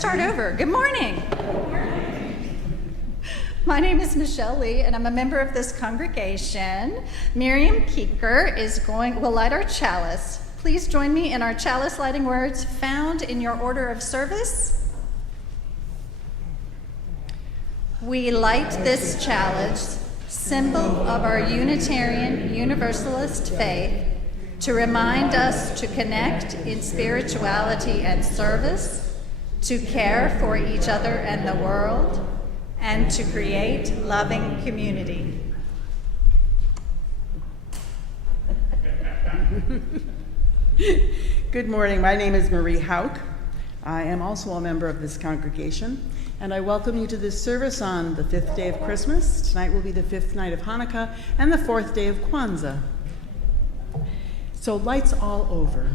start over. Good morning. My name is Michelle Lee, and I'm a member of this congregation. Miriam Keeker will light our chalice. Please join me in our chalice lighting words found in your order of service. We light this chalice, symbol of our Unitarian Universalist faith, to remind us to connect in spirituality and service, to care for each other and the world, and to create loving community. Good morning. My name is Marie Hauk. I am also a member of this congregation, and I welcome you to this service on the 5th day of Christmas. Tonight will be the 5th night of Hanukkah and the 4th day of Kwanzaa. So lights all over.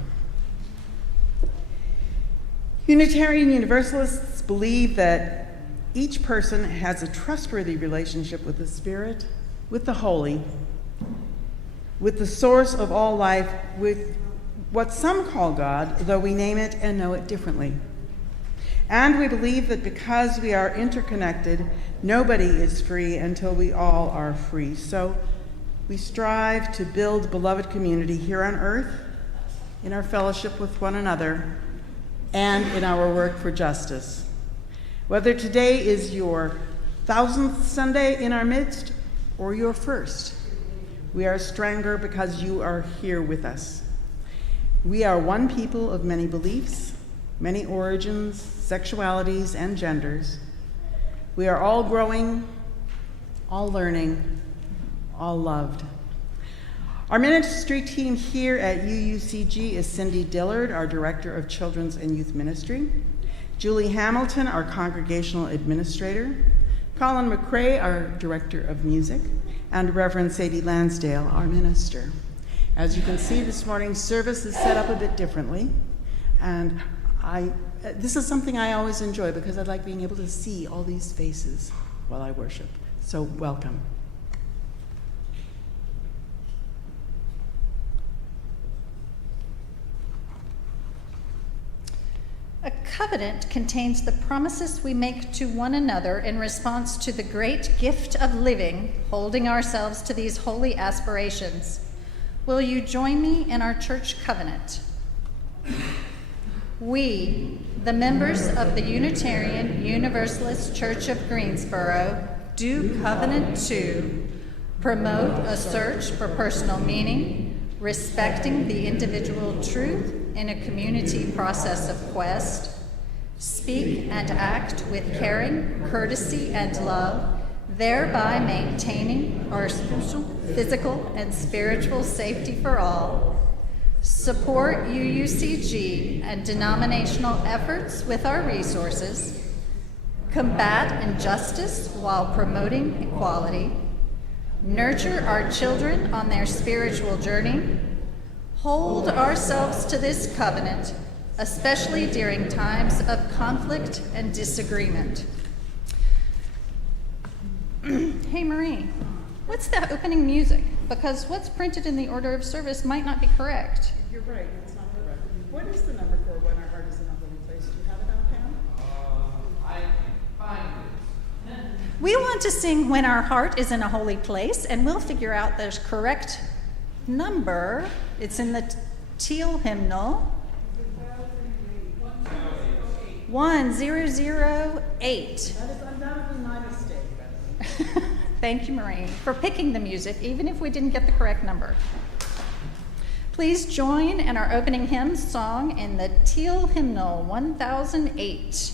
Unitarian Universalists believe that each person has a trustworthy relationship with the Spirit, with the Holy, with the source of all life, with what some call God, though we name it and know it differently. And we believe that because we are interconnected, nobody is free until we all are free. So we strive to build beloved community here on earth, in our fellowship with one another, and in our work for justice. Whether today is your 1000th Sunday in our midst or your first, we are stronger because you are here with us. We are one people of many beliefs, many origins, sexualities, and genders. We are all growing, all learning, all loved. Our ministry team here at UUCG is Cindy Dillard, our Director of Children's and Youth Ministry, Julie Hamilton, our Congregational Administrator, Colin McCrae, our Director of Music, and Reverend Sadie Lansdale, our Minister. As you can see, this morning's service is set up a bit differently, and this is something I always enjoy because I like being able to see all these faces while I worship. So welcome. A covenant contains the promises we make to one another in response to the great gift of living, holding ourselves to these holy aspirations. Will you join me in our church covenant? We, the members of the Unitarian Universalist Church of Greensboro, do covenant to promote a search for personal meaning, respecting the individual truth in a community process of quest, speak and act with caring, courtesy, and love, thereby maintaining our physical and spiritual safety for all, support UUCG and denominational efforts with our resources, combat injustice while promoting equality, nurture our children on their spiritual journey, hold ourselves to this covenant, especially during times of conflict and disagreement. Hey, Marie, what's that opening music? Because what's printed in the order of service might not be correct. You're right, it's not correct. What is the number for when our heart is in a holy place? Do you have it out, Pam? I can find it. We want to sing When Our Heart is in a Holy Place, and we'll figure out the correct number. It's in the teal hymnal. 1008. That is undoubtedly my mistake. Thank you, Maureen, for picking the music, even if we didn't get the correct number. Please join in our opening hymn song in the teal hymnal 1008.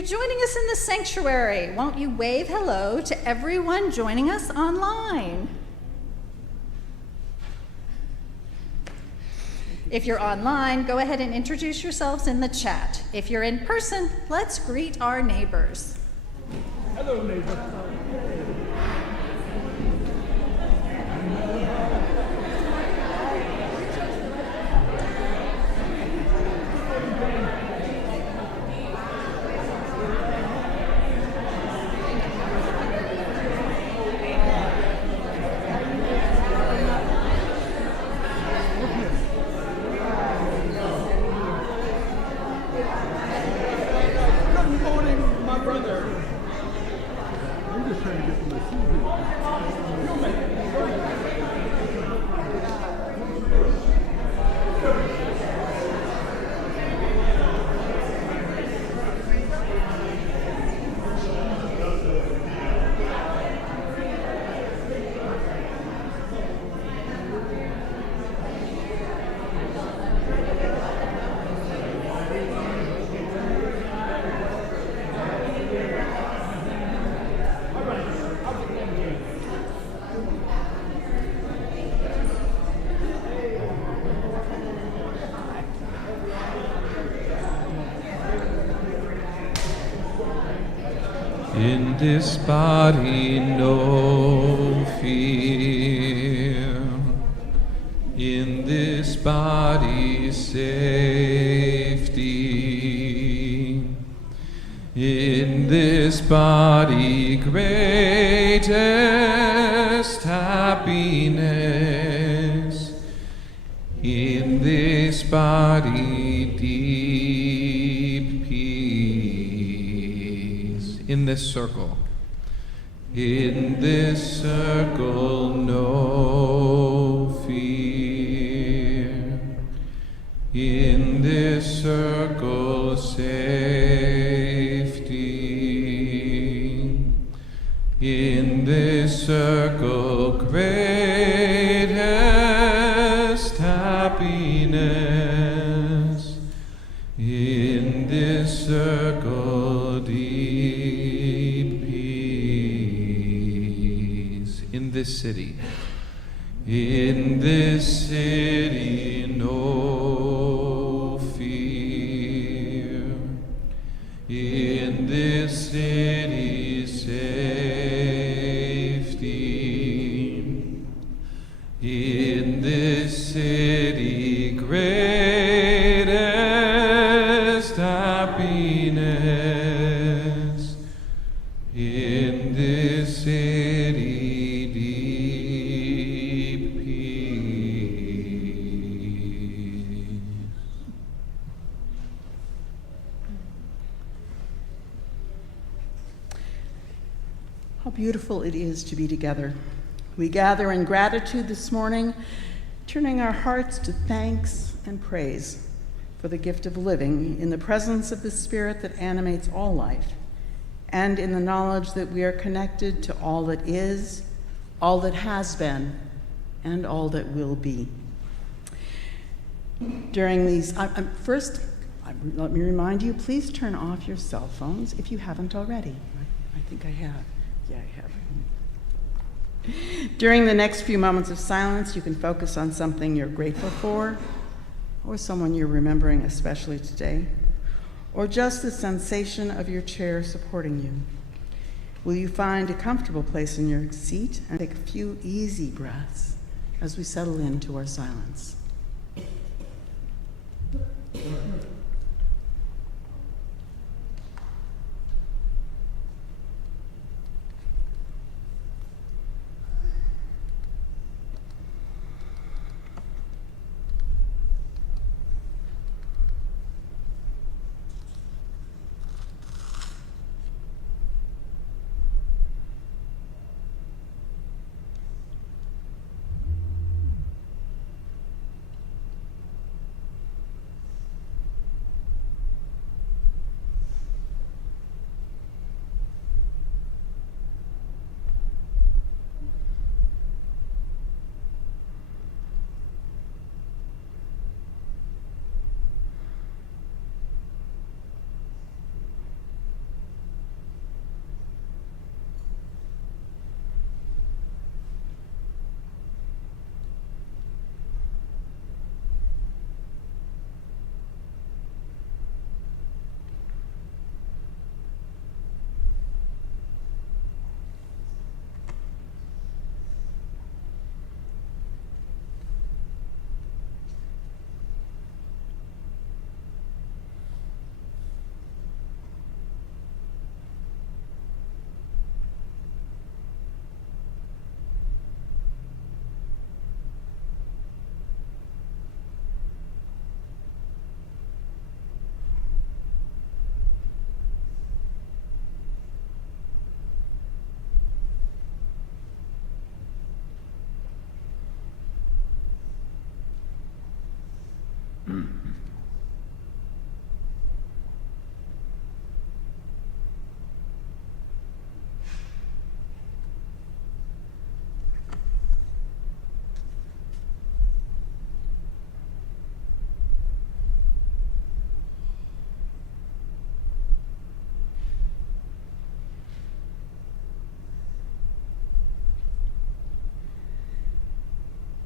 you're joining us in the sanctuary, won't you wave hello to everyone joining us online? If you're online, go ahead and introduce yourselves in the chat. If you're in person, let's greet our neighbors. Hello, neighbor. Good morning, my brother. I'm just trying to get to my seat. In this body, no fear. In this body, safety. In this body, greatest happiness. In this body, deep peace. In this circle. In this circle, no fear. In this circle, safety. In this circle, greatest happiness. In this circle, deep peace. In this city. In this city, no fear. In this city, safety. In this city, greatest happiness. In this city, deep peace. How beautiful it is to be together. We gather in gratitude this morning, turning our hearts to thanks and praise for the gift of living in the presence of the Spirit that animates all life, and in the knowledge that we are connected to all that is, all that has been, and all that will be. During these, let me remind you, please turn off your cell phones if you haven't already. I think I have. Yeah, I have. During the next few moments of silence, you can focus on something you're grateful for, or someone you're remembering especially today, or just the sensation of your chair supporting you. Will you find a comfortable place in your seat and take a few easy breaths as we settle into our silence?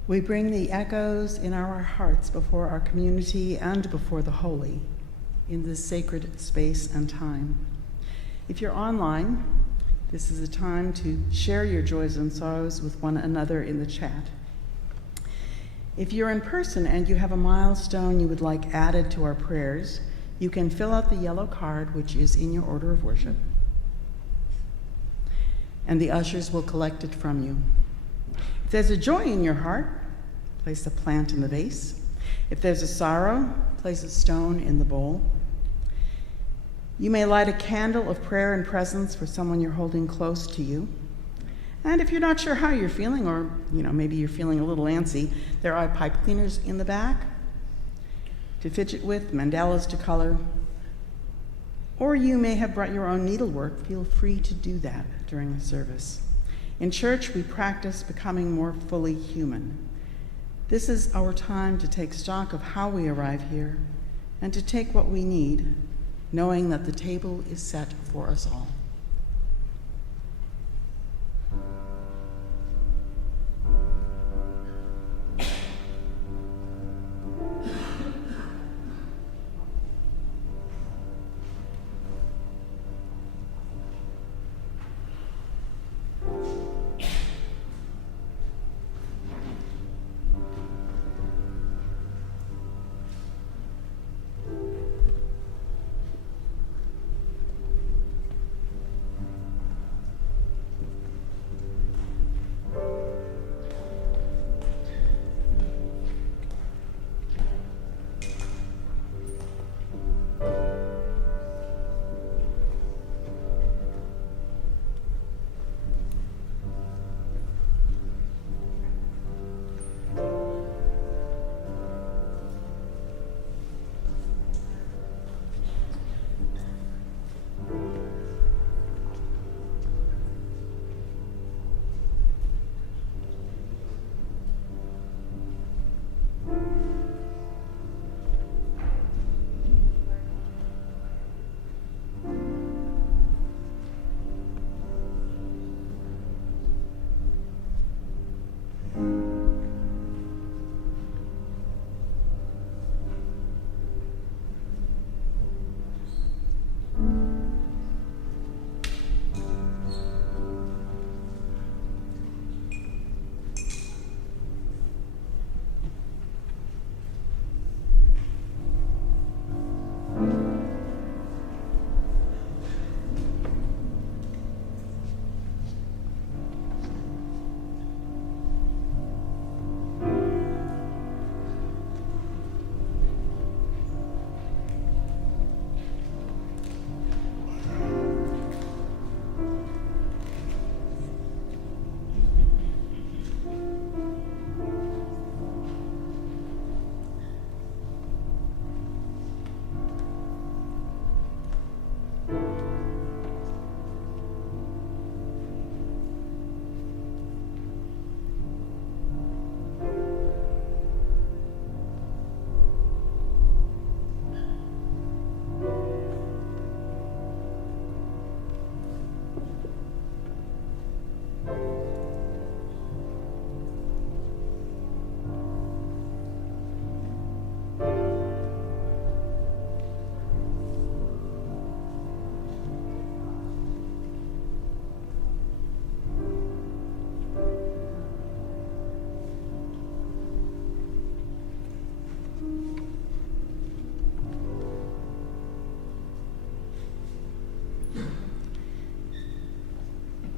We bring the echoes in our hearts before our community and before the holy in this sacred space and time. If you're online, this is a time to share your joys and sorrows with one another in the chat. If you're in person and you have a milestone you would like added to our prayers, you can fill out the yellow card, which is in your order of worship, and the ushers will collect it from you. If there's a joy in your heart, place a plant in the vase. If there's a sorrow, place a stone in the bowl. You may light a candle of prayer and presence for someone you're holding close to you. And if you're not sure how you're feeling, or maybe you're feeling a little antsy, there are pipe cleaners in the back to fidget with, mandalas to color. Or you may have brought your own needlework. Feel free to do that during the service. In church, we practice becoming more fully human. This is our time to take stock of how we arrive here and to take what we need, knowing that the table is set for us all.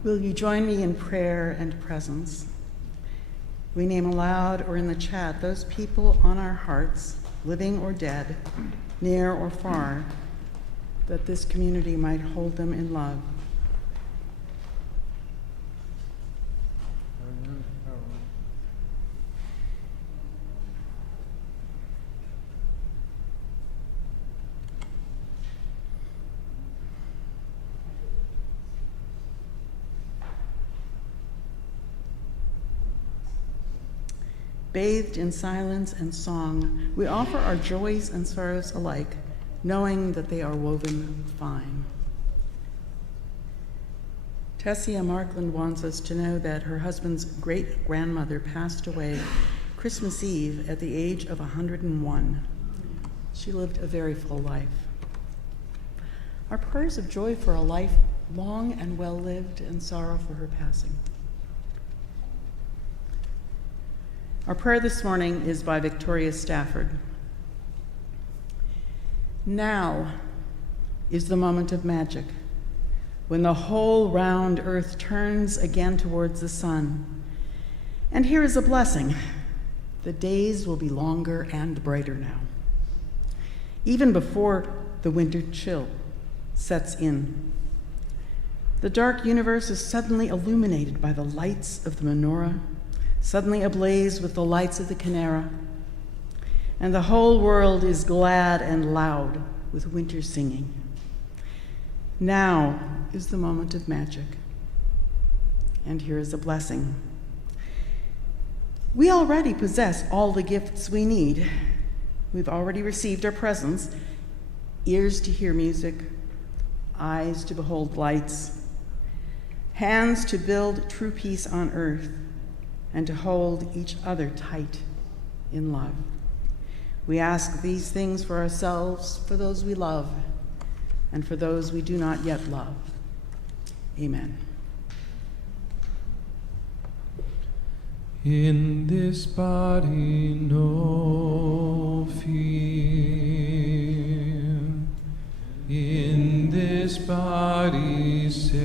Will you join me in prayer and presence? We name aloud or in the chat those people on our hearts, living or dead, near or far, that this community might hold them in love. Bathed in silence and song, we offer our joys and sorrows alike, knowing that they are woven fine. Tessia Markland wants us to know that her husband's great-grandmother passed away Christmas Eve at the age of 101. She lived a very full life. Our prayers of joy for a life long and well lived, and sorrow for her passing. Our prayer this morning is by Victoria Stafford. Now is the moment of magic, when the whole round earth turns again towards the sun. And here is a blessing. The days will be longer and brighter now, even before the winter chill sets in. The dark universe is suddenly illuminated by the lights of the menorah, suddenly ablaze with the lights of the Canara, and the whole world is glad and loud with winter singing. Now is the moment of magic, and here is a blessing. We already possess all the gifts we need. We've already received our presents: ears to hear music, eyes to behold lights, hands to build true peace on earth, and to hold each other tight in love. We ask these things for ourselves, for those we love, and for those we do not yet love. Amen. In this body no fear, in this body safety,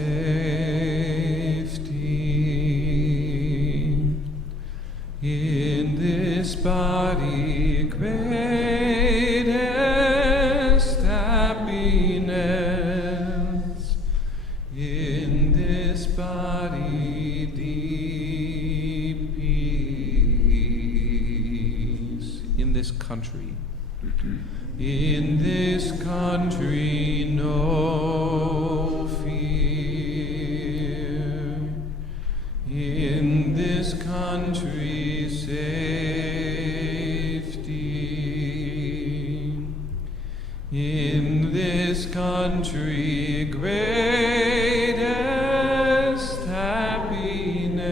in this body greatest happiness, in this body deep peace, in this country. In this country no fear, in this country safety, in this country greatest happiness,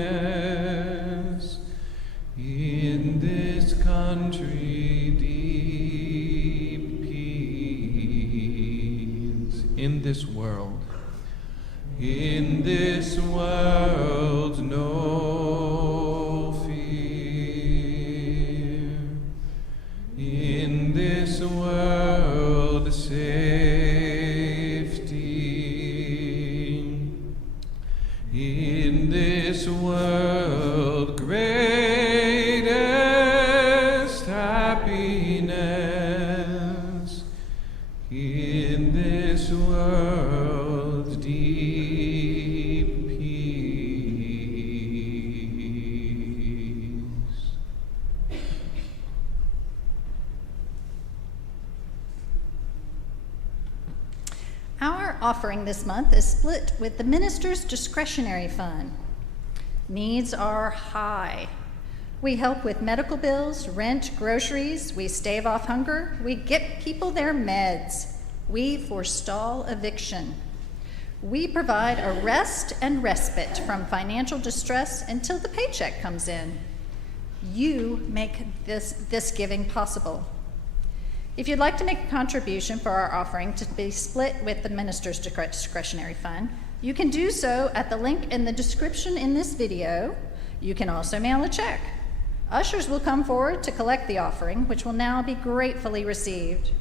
in this country deep peace, in this world no fear, in this world safety, in this world greatest happiness, in this world deep peace. Our offering this month is split with the minister's discretionary fund. Needs are high. We help with medical bills, rent, groceries. We stave off hunger. We get people their meds. We forestall eviction. We provide a rest and respite from financial distress until the paycheck comes in. You make this giving possible. If you'd like to make a contribution for our offering to be split with the minister's discretionary fund, you can do so at the link in the description in this video. You can also mail a check. Ushers will come forward to collect the offering, which will now be gratefully received.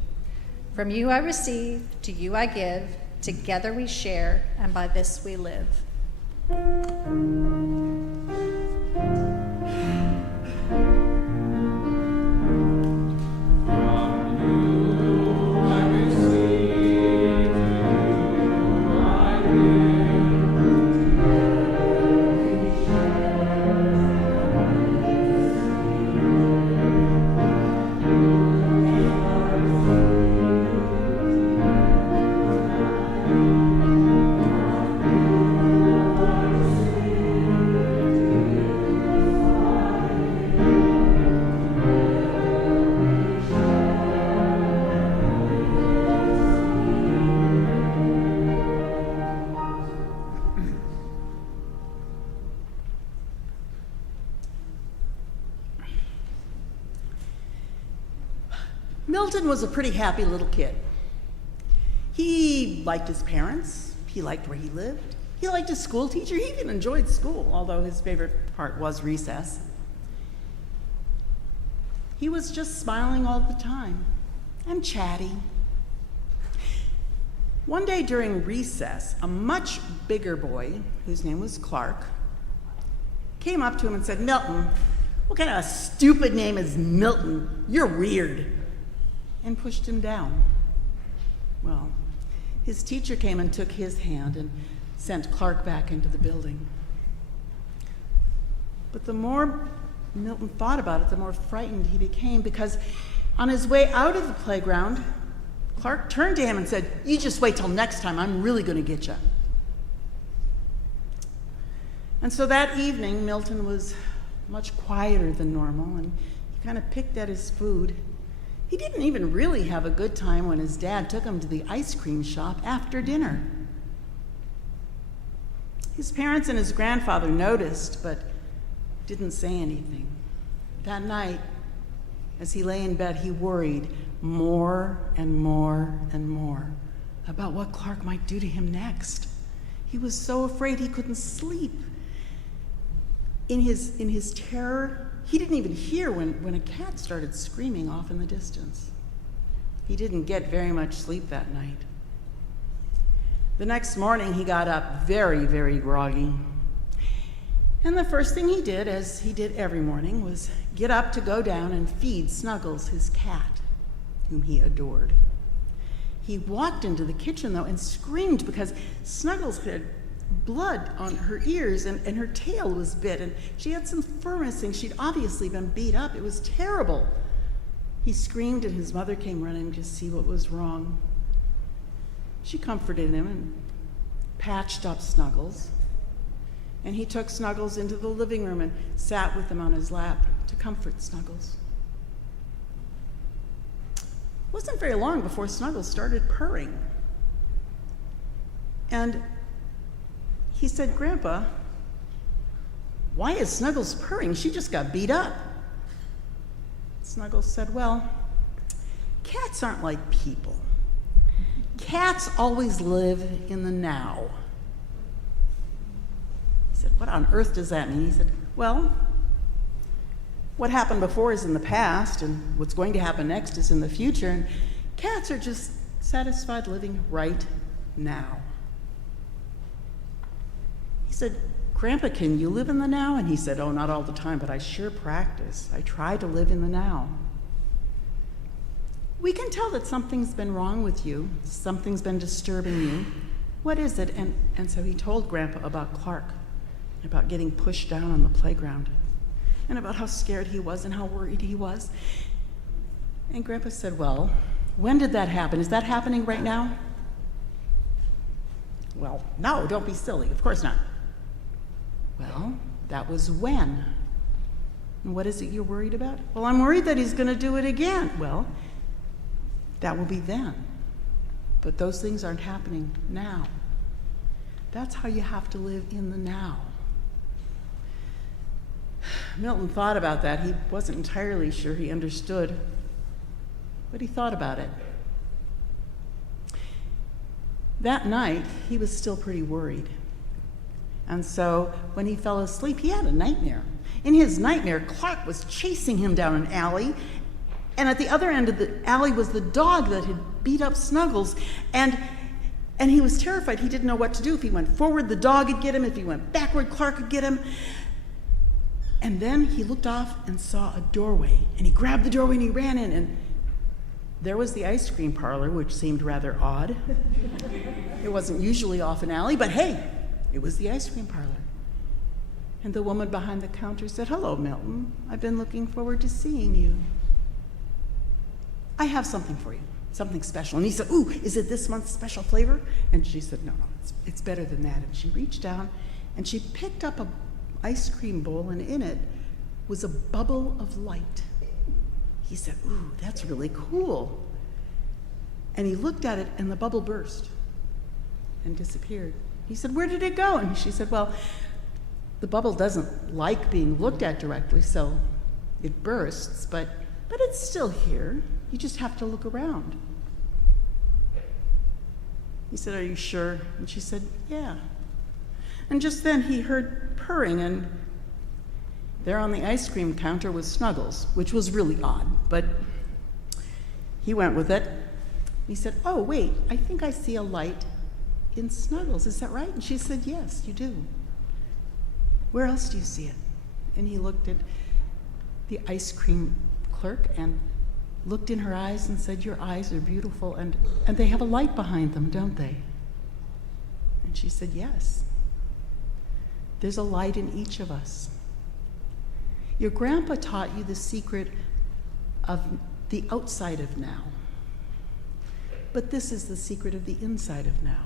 From you I receive, to you I give, together we share, and by this we live. Milton was a pretty happy little kid. He liked his parents. He liked where he lived. He liked his school teacher. He even enjoyed school, although his favorite part was recess. He was just smiling all the time and chatty. One day during recess, a much bigger boy, whose name was Clark, came up to him and said, "Milton, what kind of a stupid name is Milton? You're weird," and pushed him down. Well, his teacher came and took his hand and sent Clark back into the building. But the more Milton thought about it, the more frightened he became, because on his way out of the playground, Clark turned to him and said, "You just wait till next time, I'm really going to get you." And so that evening, Milton was much quieter than normal, and he kind of picked at his food. He didn't even really have a good time when his dad took him to the ice cream shop after dinner. His parents and his grandfather noticed, but didn't say anything. That night, as he lay in bed, he worried more and more and more about what Clark might do to him next. He was so afraid he couldn't sleep. In his terror, he didn't even hear when a cat started screaming off in the distance. He didn't get very much sleep that night. The next morning, he got up very, very groggy. And the first thing he did, as he did every morning, was get up to go down and feed Snuggles, his cat, whom he adored. He walked into the kitchen, though, and screamed because Snuggles had blood on her ears and her tail was bit, and she had some fur missing. She'd obviously been beat up. It was terrible. He screamed, and his mother came running to see what was wrong. She comforted him and patched up Snuggles. And he took Snuggles into the living room and sat with him on his lap to comfort Snuggles. It wasn't very long before Snuggles started purring. And he said, "Grandpa, why is Snuggles purring? She just got beat up." Snuggles said, "Well, cats aren't like people. Cats always live in the now." He said, "What on earth does that mean?" He said, "Well, what happened before is in the past, and what's going to happen next is in the future, and cats are just satisfied living right now." He said, "Grandpa, can you live in the now?" And he said, "Oh, not all the time, but I sure practice. I try to live in the now." "We can tell that something's been wrong with you. Something's been disturbing you. What is it?" And so he told Grandpa about Clark, about getting pushed down on the playground, and about how scared he was and how worried he was. And Grandpa said, "Well, when did that happen? Is that happening right now?" "Well, no, don't be silly. Of course not." "Well, that was when. And what is it you're worried about?" "Well, I'm worried that he's going to do it again." "Well, that will be then. But those things aren't happening now. That's how you have to live in the now." Milton thought about that. He wasn't entirely sure he understood, but he thought about it. That night, he was still pretty worried. And so when he fell asleep, he had a nightmare. In his nightmare, Clark was chasing him down an alley, and at the other end of the alley was the dog that had beat up Snuggles, and he was terrified. He didn't know what to do. If he went forward, the dog would get him. If he went backward, Clark would get him. And then he looked off and saw a doorway, and he grabbed the doorway and he ran in, and there was the ice cream parlor, which seemed rather odd. It wasn't usually off an alley, but hey, it was the ice cream parlor. And the woman behind the counter said, "Hello, Milton. I've been looking forward to seeing you. I have something for you, something special." And he said, "Ooh, is it this month's special flavor?" And she said, No, it's better than that." And she reached down and she picked up an ice cream bowl, and in it was a bubble of light. He said, "Ooh, that's really cool." And he looked at it, and the bubble burst and disappeared. He said, "Where did it go?" And she said, "Well, the bubble doesn't like being looked at directly, so it bursts, but but it's still here. You just have to look around. He said, "Are you sure?" And she said, "Yeah." And just then he heard purring, and there on the ice cream counter was Snuggles, which was really odd, but he went with it. He said, "Oh, wait, I think I see a light in Snuggles. Is that right?" And she said, "Yes, you do. Where else do you see it?" And he looked at the ice cream clerk and looked in her eyes and said, "Your eyes are beautiful, and they have a light behind them, don't they?" And she said, "Yes. There's a light in each of us. Your grandpa taught you the secret of the outside of now. But this is the secret of the inside of now.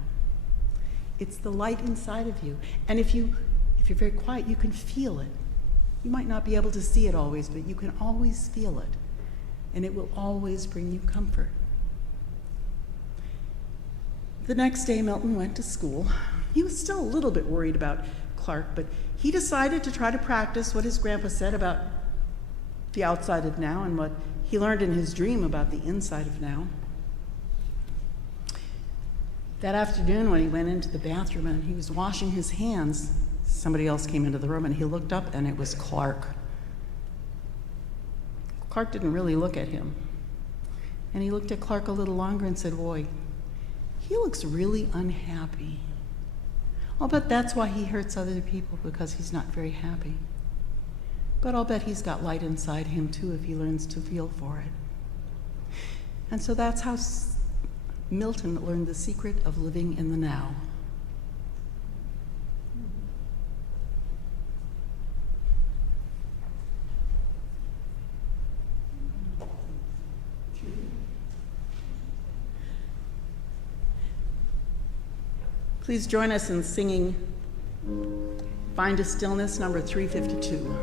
It's the light inside of you. And if you're very quiet, you can feel it. You might not be able to see it always, but you can always feel it. And it will always bring you comfort." The next day, Milton went to school. He was still a little bit worried about Clark, but he decided to try to practice what his grandpa said about the outside of now and what he learned in his dream about the inside of now. That afternoon, when he went into the bathroom and he was washing his hands, somebody else came into the room and he looked up and it was Clark. Clark didn't really look at him. And he looked at Clark a little longer and said, "Boy, he looks really unhappy. I'll bet that's why he hurts other people, because he's not very happy. But I'll bet he's got light inside him too if he learns to feel for it." And so that's how Milton learned the secret of living in the now. Please join us in singing "Find a Stillness," number 352.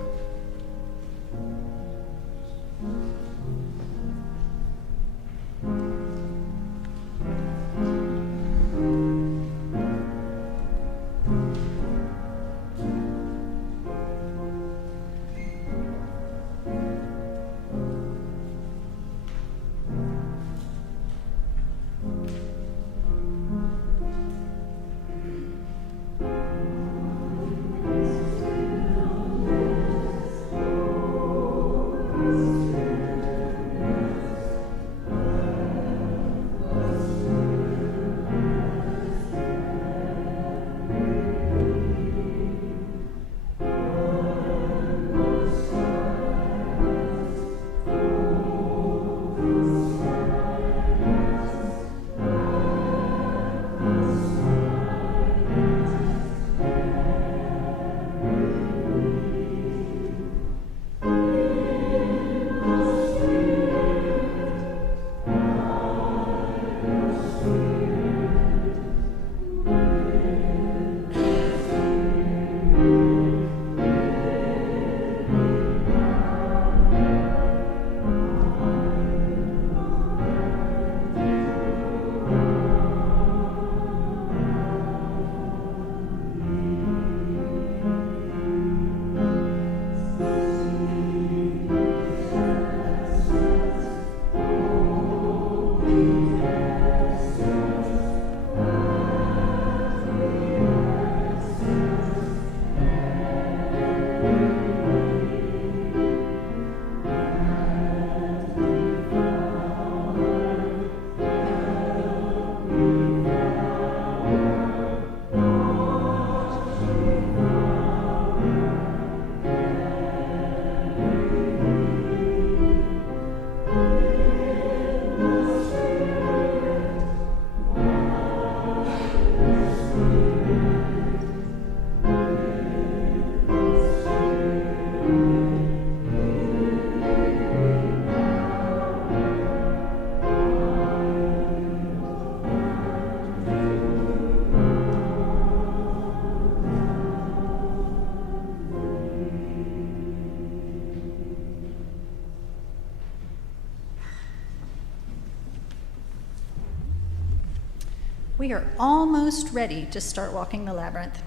We are almost ready to start walking the labyrinth,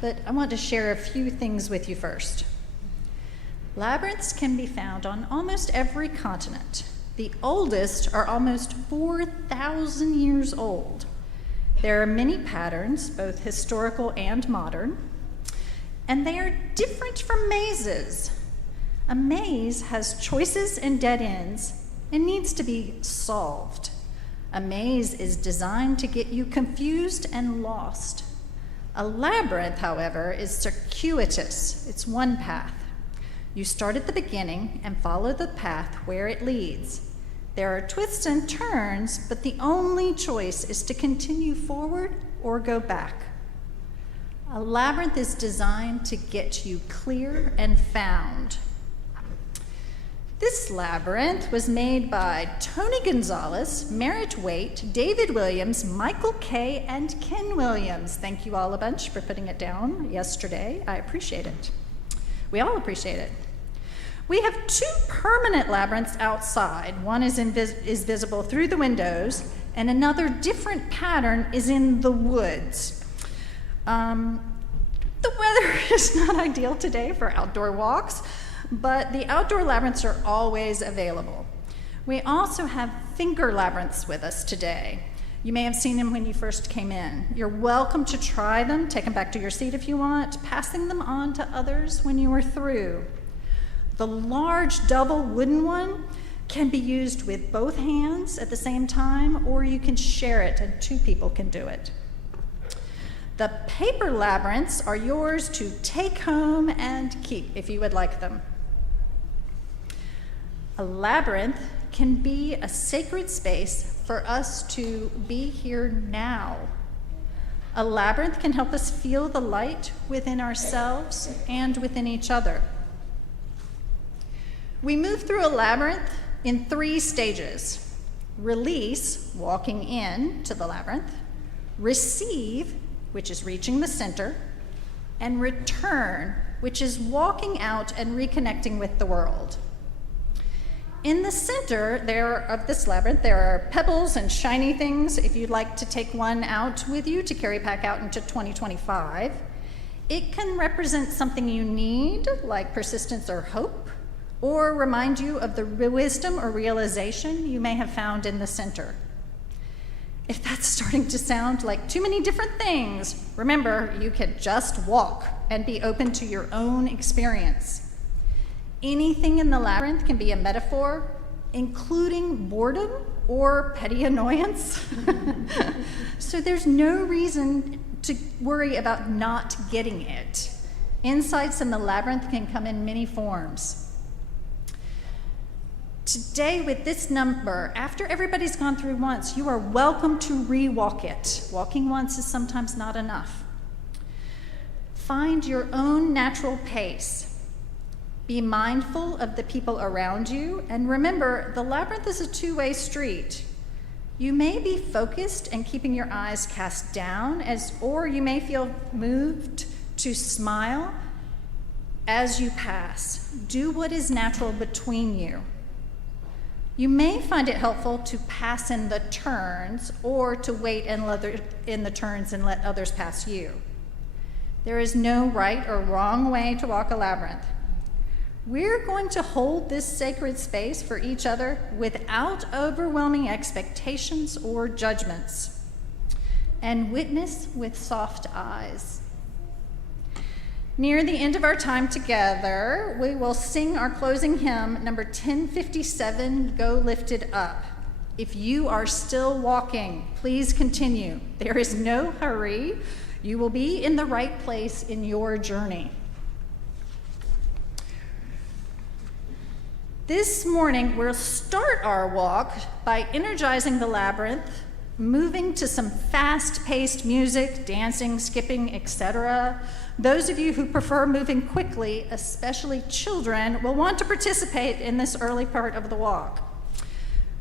but I want to share a few things with you first. Labyrinths can be found on almost every continent. The oldest are almost 4,000 years old. There are many patterns, both historical and modern, and they are different from mazes. A maze has choices and dead ends and needs to be solved. A maze is designed to get you confused and lost. A labyrinth, however, is circuitous. It's one path. You start at the beginning and follow the path where it leads. There are twists and turns, but the only choice is to continue forward or go back. A labyrinth is designed to get you clear and found. This labyrinth was made by Tony Gonzalez, Merritt Waite, David Williams, Michael Kay, and Ken Williams. Thank you all a bunch for putting it down yesterday. I appreciate it. We all appreciate it. We have two permanent labyrinths outside. One is visible through the windows, and another different pattern is in the woods. The weather is not ideal today for outdoor walks, but the outdoor labyrinths are always available. We also have finger labyrinths with us today. You may have seen them when you first came in. You're welcome to try them, take them back to your seat if you want, passing them on to others when you are through. The large double wooden one can be used with both hands at the same time, or you can share it and two people can do it. The paper labyrinths are yours to take home and keep if you would like them. A labyrinth can be a sacred space for us to be here now. A labyrinth can help us feel the light within ourselves and within each other. We move through a labyrinth in 3 stages. Release, walking in to the labyrinth. Receive, which is reaching the center. And return, which is walking out and reconnecting with the world. In the center of this labyrinth, there are pebbles and shiny things if you'd like to take one out with you to carry back out into 2025. It can represent something you need, like persistence or hope, or remind you of the wisdom or realization you may have found in the center. If that's starting to sound like too many different things, remember, you can just walk and be open to your own experience. Anything in the labyrinth can be a metaphor, including boredom or petty annoyance. So there's no reason to worry about not getting it. Insights in the labyrinth can come in many forms. Today, with this number, after everybody's gone through once, you are welcome to re-walk it. Walking once is sometimes not enough. Find your own natural pace. Be mindful of the people around you, and remember, the labyrinth is a two-way street. You may be focused and keeping your eyes cast down, or you may feel moved to smile as you pass. Do what is natural between you. You may find it helpful to pass in the turns or to wait in the turns and let others pass you. There is no right or wrong way to walk a labyrinth. We're going to hold this sacred space for each other without overwhelming expectations or judgments, and witness with soft eyes. Near the end of our time together, we will sing our closing hymn, number 1057, Go Lifted Up. If you are still walking, please continue. There is no hurry. You will be in the right place in your journey. This morning, we'll start our walk by energizing the labyrinth, moving to some fast-paced music, dancing, skipping, etc. Those of you who prefer moving quickly, especially children, will want to participate in this early part of the walk.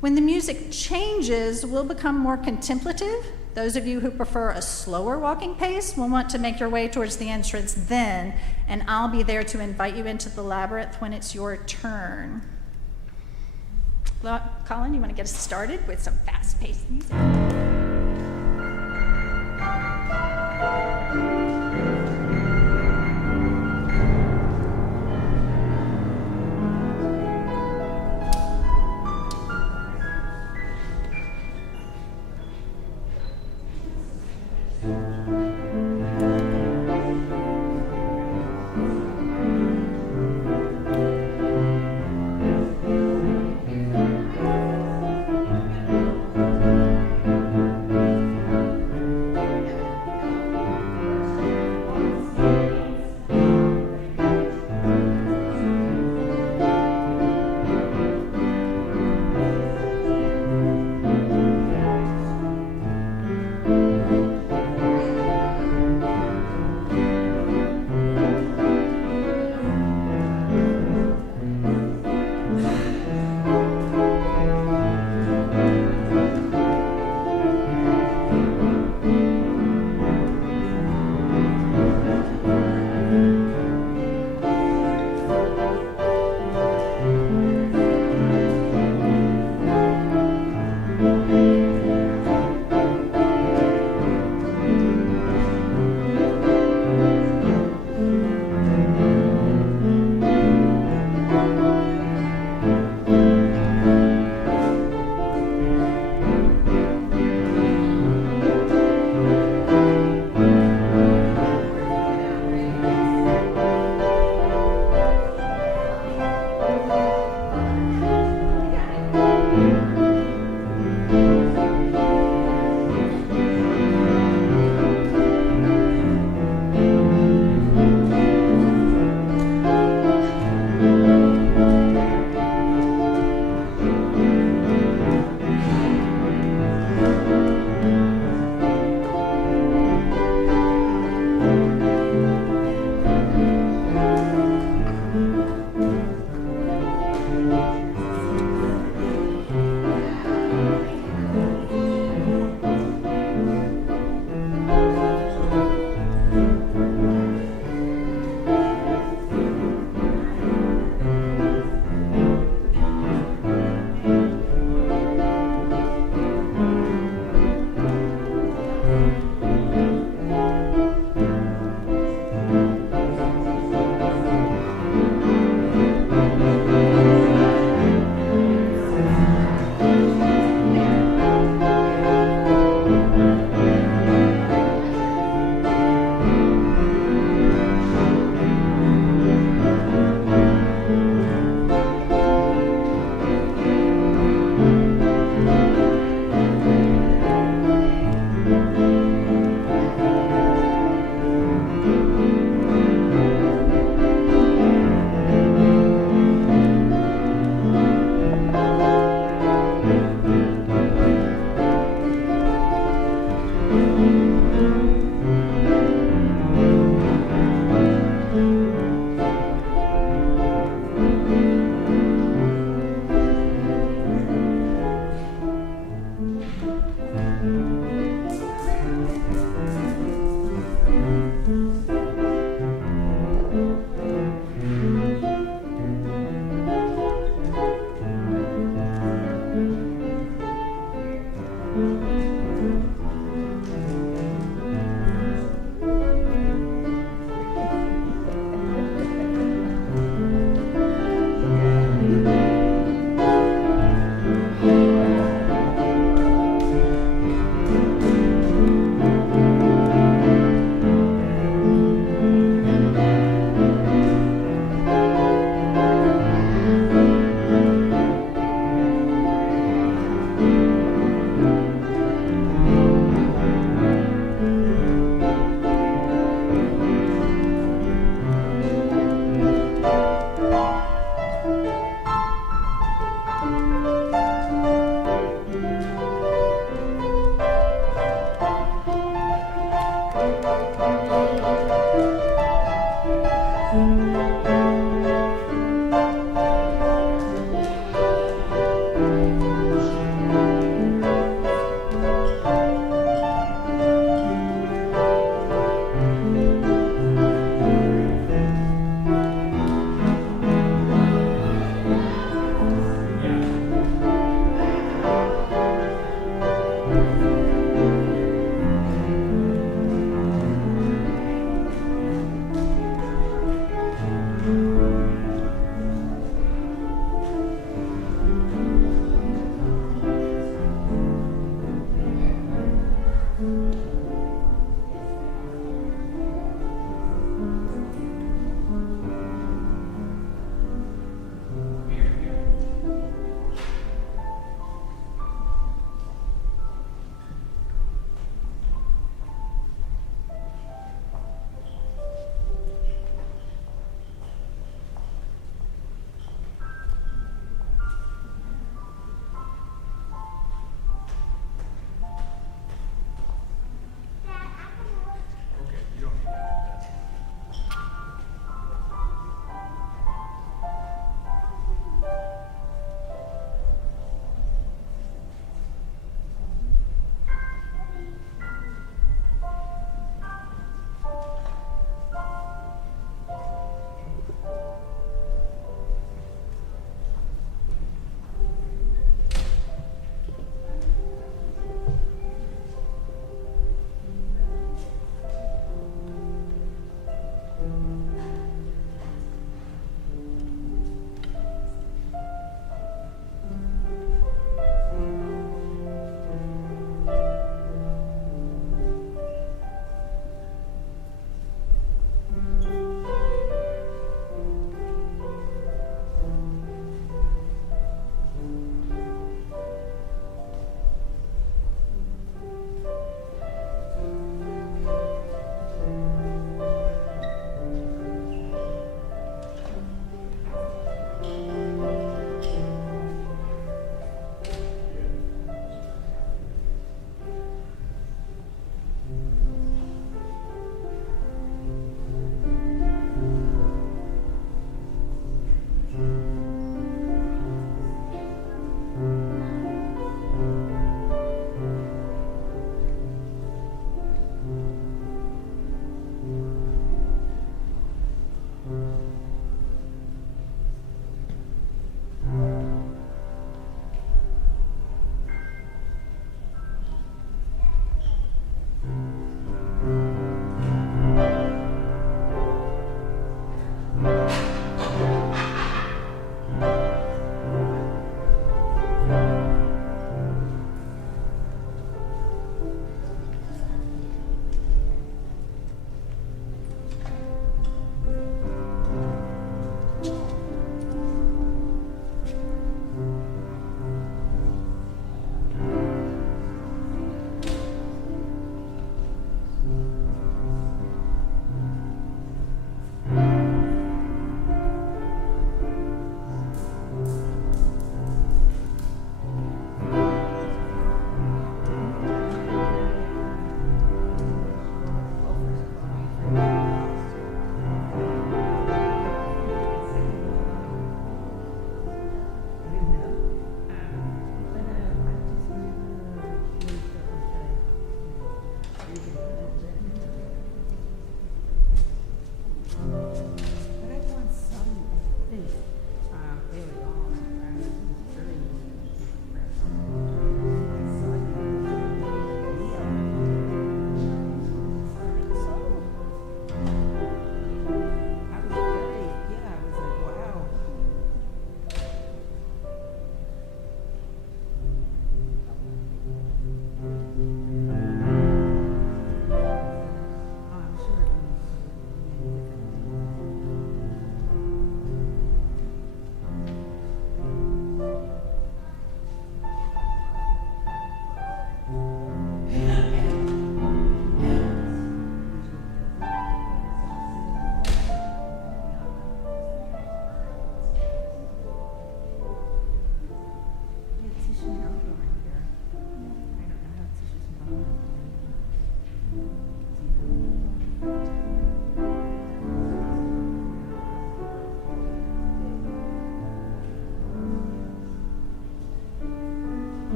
When the music changes, we'll become more contemplative. Those of you who prefer a slower walking pace will want to make your way towards the entrance then, and I'll be there to invite you into the labyrinth when it's your turn. Colin, you want to get us started with some fast-paced music?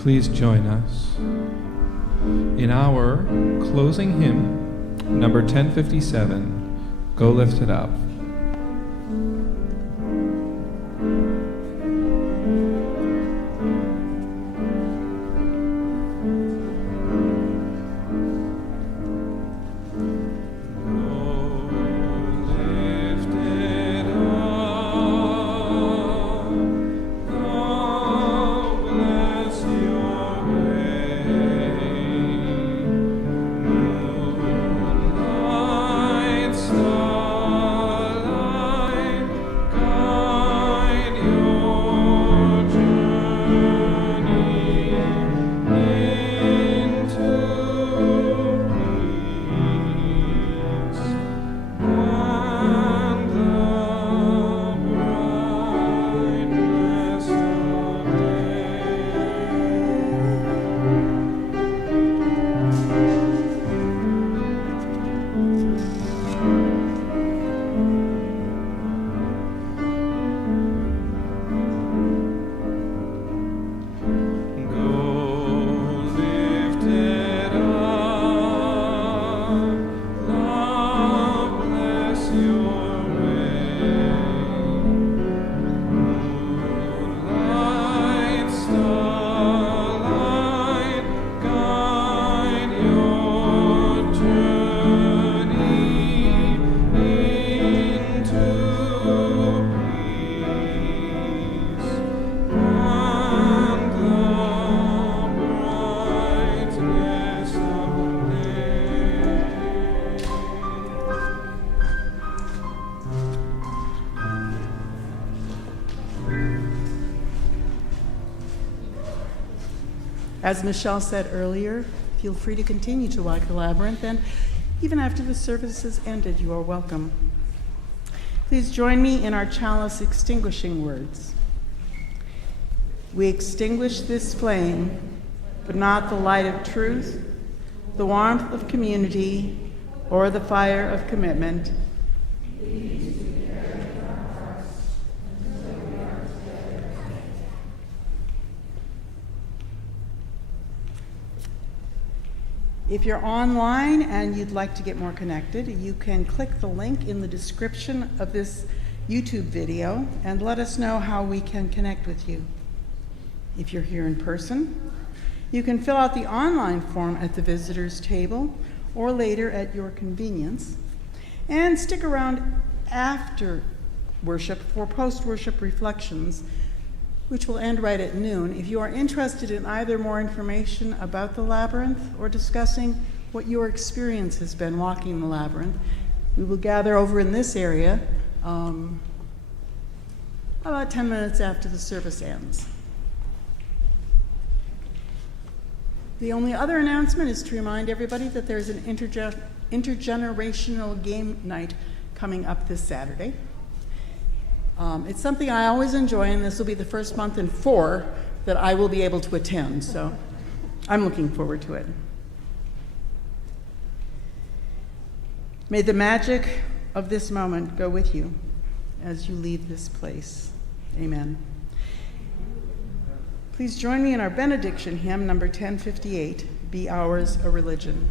Please join us in our closing hymn, number 1057, Go Lift It Up. As Michelle said earlier, feel free to continue to walk the labyrinth, and even after the service has ended, you are welcome. Please join me in our chalice extinguishing words. We extinguish this flame, but not the light of truth, the warmth of community, or the fire of commitment. If you're online and you'd like to get more connected, you can click the link in the description of this YouTube video and let us know how we can connect with you. If you're here in person, you can fill out the online form at the visitors table or later at your convenience. And stick around after worship for post-worship reflections, which will end right at noon. If you are interested in either more information about the labyrinth or discussing what your experience has been walking the labyrinth, we will gather over in this area about 10 minutes after the service ends. The only other announcement is to remind everybody that there's an intergenerational game night coming up this Saturday. It's something I always enjoy, and this will be the first month in 4 that I will be able to attend, so I'm looking forward to it. May the magic of this moment go with you as you leave this place. Amen. Please join me in our benediction hymn, number 1058, Be Ours a Religion.